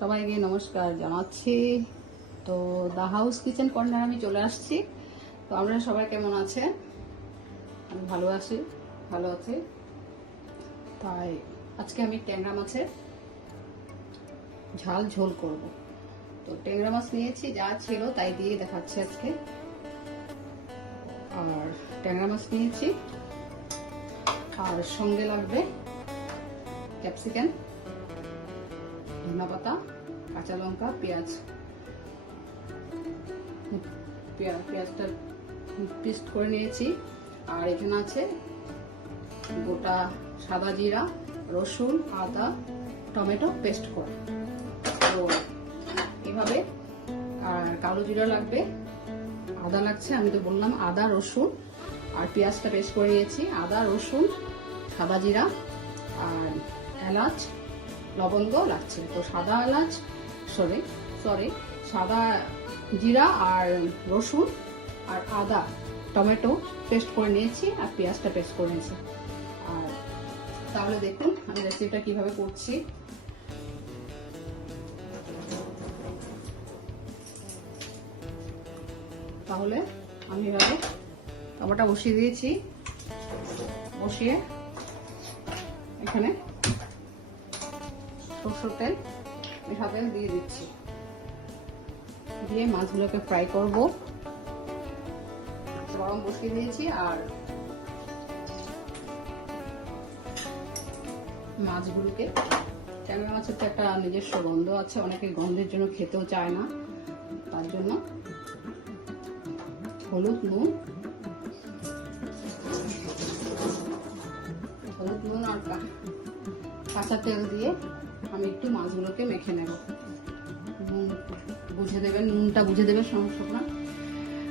সবাইকে নমস্কার জানাচ্ছি। তো দা হাউস কিচেন কর্নার আমি চলে আসছি। তো আপনারা সবাই কেমন আছেন? আমি ভালো আছি। তাই আজকে আমি ট্যাংরা মাছের ঝাল ঝোল করব। তো ট্যাংরা মাছ নিয়েছি, যা ছিল তাই দিয়ে দেখাচ্ছি আজকে। আর ট্যাংরা মাছ নিয়েছি, আর সঙ্গে লাগবে ক্যাপসিকাম, ধনেপাতা, কাঁচা লঙ্কা, পেঁয়াজটা পেস্ট করে নিয়েছি। আর এখানে আছে গোটা সাদা জিরা, রসুন, আদা, টমেটো পেস্ট করা। তো এভাবে, আর কালো জিরা লাগবে, আদা লাগছে, আমি তো বললাম আদা, রসুন আর পেঁয়াজটা পেস্ট করে নিয়েছি। আদা, রসুন, সাদা জিরা আর এলাচ, লবঙ্গ লাগছে। তো সাদা জিরা আর রসুন আর আদা, টমেটো পেস্ট করে নিয়েছি, আর পেঁয়াজটা পেস্ট করে নিয়েছি। আর তাহলে দেখুন আমি রেসিপিটা কিভাবে করছি। তাহলে আমি এভাবে তাওয়াটা বসিয়ে দিয়েছি, বসিয়ে এখানে সরষের তেল, মিঠা তেল দিয়ে দিচ্ছি, দিয়ে মাছগুলোকে ফ্রাই করব। গরম বসিয়ে দিয়েছি। আর মাছগুলোকে, ট্যাংরা মাছের তো একটা নিজস্ব গন্ধ আছে, অনেকে গন্ধের জন্য খেতেও চায় না, তার জন্য হলুদ নুন আর কাঁচা তেল দিয়ে আমি একটু মাছগুলোকে মেখে নেব। নুন বুঝে দেবেন, নুনটা বুঝে দেবেন, সমস্যা না,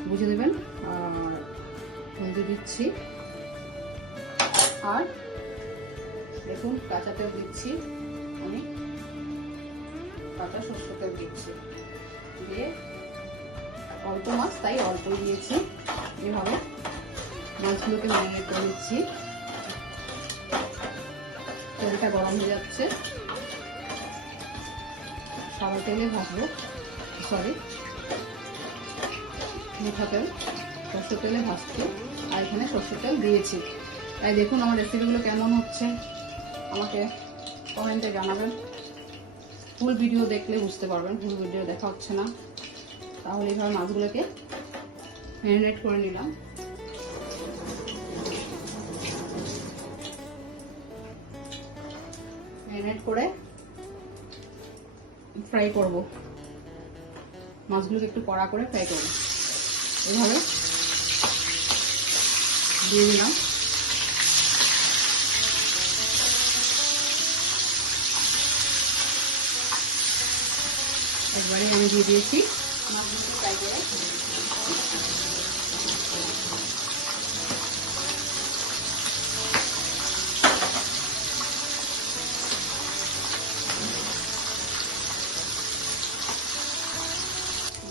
বুঝে দেবেন। আর হলদি দিচ্ছি, আর দেখুন কাঁচা তেল দিচ্ছি, আমি কাঁচা সরষের তেল দিচ্ছি, দিয়ে অল্প মাছ তাই অল্প দিয়েছি। এভাবে মাছগুলোকে ম্যারিনেট করে নিচ্ছি। তেলটা গরম হয়ে যাচ্ছে, সাদা তেলে ভাজবো, মিঠা তেল, সরষের তেলে ভাজছি। আর এখানে সরষের তেল দিয়েছি। তাই দেখুন আমার রেসিপিগুলো কেমন হচ্ছে আমাকে কমেন্টে জানাবেন। ফুল ভিডিও দেখলে বুঝতে পারবেন, ফুল ভিডিও দেখা হচ্ছে না। তাহলে এইভাবে মাছগুলোকে ম্যারিনেট করে নিলাম। ম্যারিনেট করে ফ্রাই করব, মাছগুলোকে একটু কড়া করে ফ্রাই করব। এভাবে দিয়ে দিলাম। একবারে আমি দিয়ে দিয়েছি মাছগুলোকে ফ্রাই করে।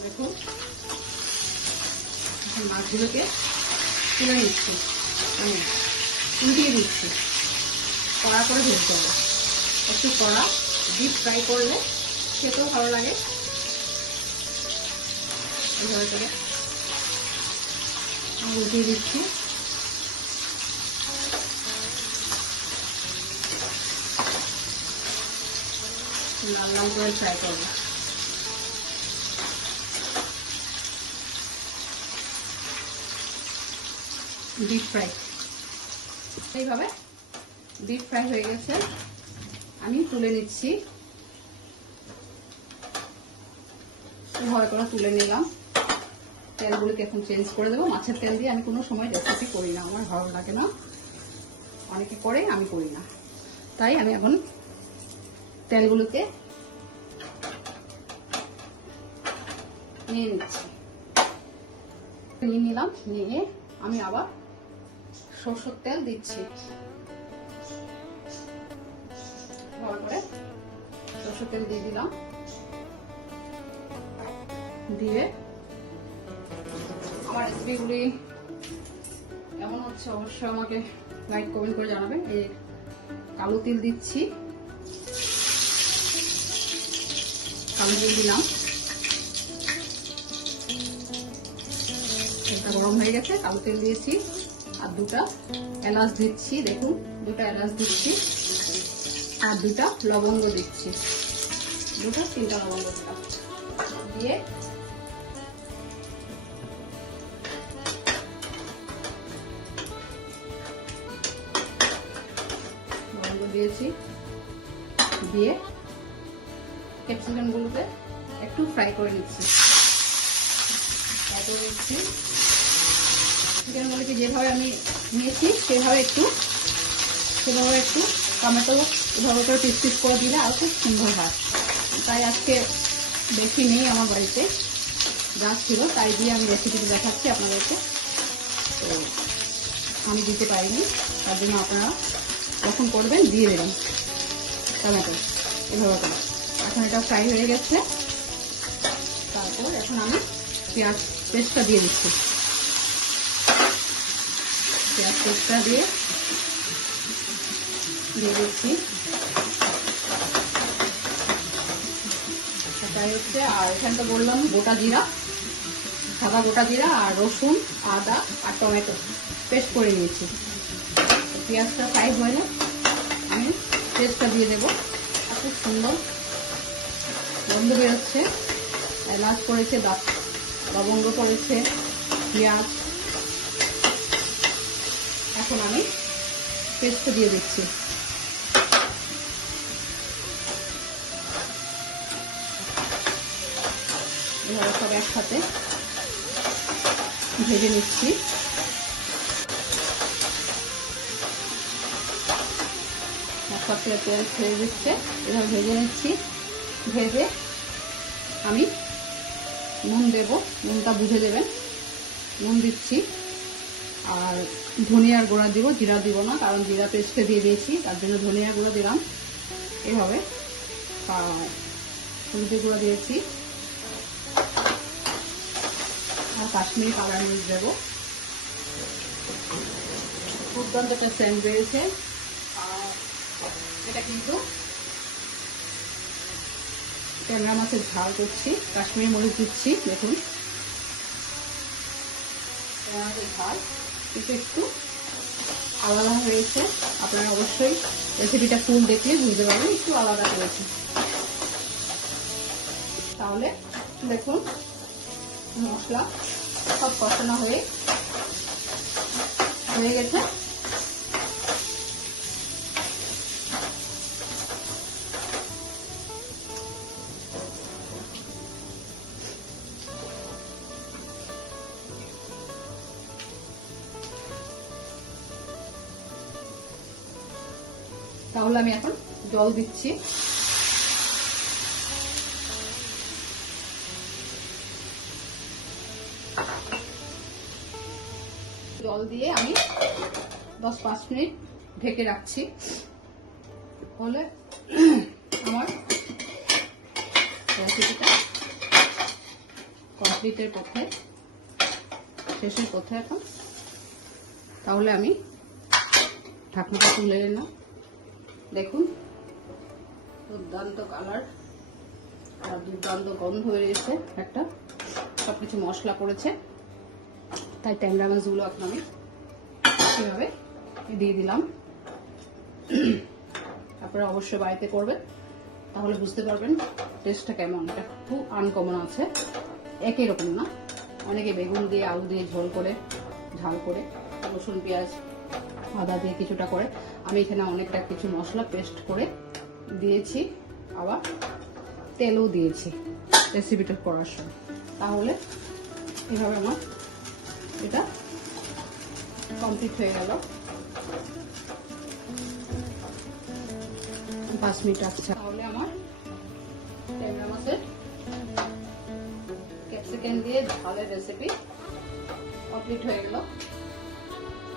দেখুন মাছগুলোকে তুলে নিচ্ছি, উল্টিয়ে দিচ্ছি, কড়া করে ভেজতে হবে। একটু কড়া ডিপ ফ্রাই করলে খেতেও ভালো লাগে। এইভাবে করে উল্টিয়ে দিচ্ছি। লাল লাল করে ফ্রাই করবো। ডিপ ফ্রাই, এইভাবে ডিপ ফ্রাই হয়ে গেছে, আমি তুলে নিচ্ছি। এভাবে করে তুলে নিলাম। তেলগুলোকে এখন চেঞ্জ করে দেবো। মাছের তেল দিয়ে আমি কোনো সময় রেসিপি করি না, আমার ভালো লাগে না। অনেকে করে, আমি করি না। তাই আমি এখন তেলগুলোকে নিয়ে নিচ্ছি। নিয়ে নিলাম, নিয়ে আমি আবার সরষের তেল দিচ্ছি। ভালো করে সরষের তেল দিয়ে দিলাম, দিয়ে আমার রেসিপিগুলি কেমন হচ্ছে অবশ্যই আমাকে লাইক কমেন্ট করে জানাবেন। এই কালো তিল দিচ্ছি, কালো জিরে দিলাম। তেলটা গরম হয়ে গেছে, কালো তেল দিয়েছি। আর দুটা এলাচ দিচ্ছি, দেখুন দুটা এলাচ দিচ্ছি। আর দুটা লবঙ্গ দিচ্ছি, তিনটা লবঙ্গ দিলাম। দিয়ে লবঙ্গ দিয়েছি, দিয়ে ক্যাপসিকাম গুলোকে একটু ফ্রাই করে নিচ্ছি। চিকেন গুলোকে যেভাবে আমি নিয়েছি সেভাবে একটু টমেটো এভাবে করে পিস পিস করে দিলে আর খুব সুন্দর হয়। তাই আজকে বেশি নেই আমার বাড়িতে, যা ছিল তাই দিয়ে আমি রেসিপিটা দেখাচ্ছি আপনাদেরকে। তো আমি দিতে পারিনি, তার জন্য আপনারা যখন করবেন দিয়ে দেবেন টমেটো এভাবে করে। এখন এটা ফ্রাই হয়ে গেছে। তারপর এখন আমি পেঁয়াজ পেস্টটা দিয়ে দিচ্ছি। পেঁয়াজ পেস্টটা দিয়ে দিচ্ছি। তাই হচ্ছে। আর এখানে তো বললাম গোটা জিরা, সাদা গোটা জিরা আর রসুন, আদা আর টমেটো পেস্ট করে নিয়েছি। পেঁয়াজটা ফ্রাই হয়ে আমি পেস্টটা দিয়ে দেবো। খুব সুন্দর গন্ধ বেরোচ্ছে। এলাচ পড়েছে, লবঙ্গ পড়েছে, পেঁয়াজ। এখন আমি পেস্টটা দিয়ে দিচ্ছি। এভাবে সব একসাথে ভেজে নিচ্ছি। একসাথে তেল ছেড়ে দিচ্ছে, এভাবে ভেজে নিচ্ছি। ভেজে আমি নুন দেব, নুনটা বুঝে দেবেন। নুন দিচ্ছি। আর ধনিয়ার গুঁড়া দিব, জিরা দিব না, কারণ জিরা পেস্টে দিয়ে দিয়েছি, তার জন্য ধনিয়ার গুঁড়া দিলাম। এভাবে হলুদের গুঁড়া দিয়েছি। আর কাশ্মীরি কালার মরিচ দেবো। দুর্দান্ত একটা সেন্ট বেরিয়েছে। আর এটা কিন্তু ট্যাংরা মাছের ঝাল করছি, কাশ্মীরি মরিচ দিচ্ছি। দেখুন ঝাল কিন্তু একটু আলাদা হয়েছে। আপনারা অবশ্যই রেসিপিটা ফুল দেখলে বুঝতে পারবেন একটু আলাদা হয়েছে। তাহলে দেখুন মশলা সব কষানো হয়ে গেছে। তাহলে আমি এখন জল দিচ্ছি। জল দিয়ে আমি 10-5 মিনিট ঢেকে রাখছি। তাহলে আমার রেসিপিটা কমপ্লিটের পথে, শেষের পথে এখন। তাহলে আমি ঢাকনাটা তুলে নিলাম। দেখুন দুর্দান্ত কালার আর দুর্দান্ত গন্ধ হয়ে এসেছে একটা। সবকিছু মশলা পড়েছে, তাই ট্যাংরা মাছগুলো এখন আমি এভাবে দিয়ে দিলাম। আপনারা অবশ্যই বাড়িতে করবেন, তাহলে বুঝতে পারবেন টেস্টটা কেমন। এটা খুব আনকমন আছে, একই রকম না। অনেকে বেগুন দিয়ে আলু দিয়ে ঝোল করে, ঝাল করে, রসুন পেঁয়াজ আদা দিয়ে কিছুটা করে। আমি এখানে অনেকটা কিছু মশলা পেস্ট করে দিয়েছি, আবার তেলও দিয়েছি রেসিপিটা করার সময়। তাহলে এভাবে আমার এটা কমপ্লিট হয়ে গেল। 5 মিনিট আছে। তাহলে আমার ট্যাংরা মাছের ক্যাপসিকাম দিয়ে ঝালের রেসিপি কমপ্লিট হয়ে গেল।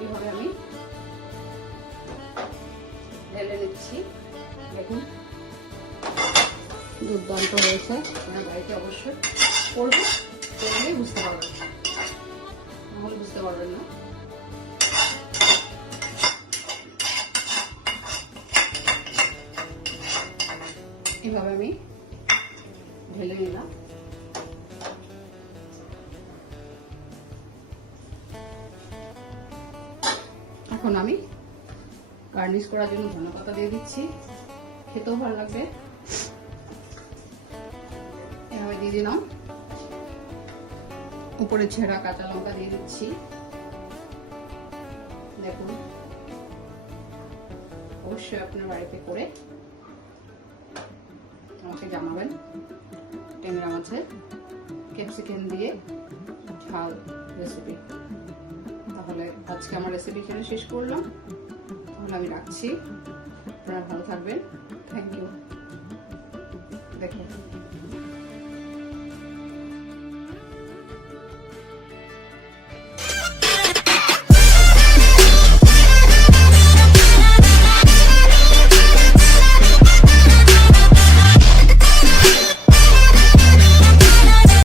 এইভাবে আমি ঢেলে নিচ্ছি। দেখুন দুর্দান্ত হয়েছে। আপনার বাড়িতে অবশ্যই করবে, করলেই বুঝতে পারবেন, নাহলে বুঝতে পারবেন না। এভাবে আমি ঢেলে নিলাম। এখন আমি গার্নিশ করার জন্য ধনেপাতা দিয়ে দিচ্ছি, খেতেও ভালো লাগবে। এভাবে দিয়ে দিলাম। উপরে ছেঁড়া কাঁচা লঙ্কা দিয়ে দিচ্ছি। দেখুন, অবশ্যই আপনার বাড়িতে করে আমাকে জানাবেন। ট্যাংরা মাছের ক্যাপসিকাম দিয়ে ঝাল রেসিপি। তাহলে আজকে আমার রেসিপি এখানে শেষ করলাম। তাহলে আমি রাখছি। আপনারা ভালো থাকবেন। Thank you. দেখুন।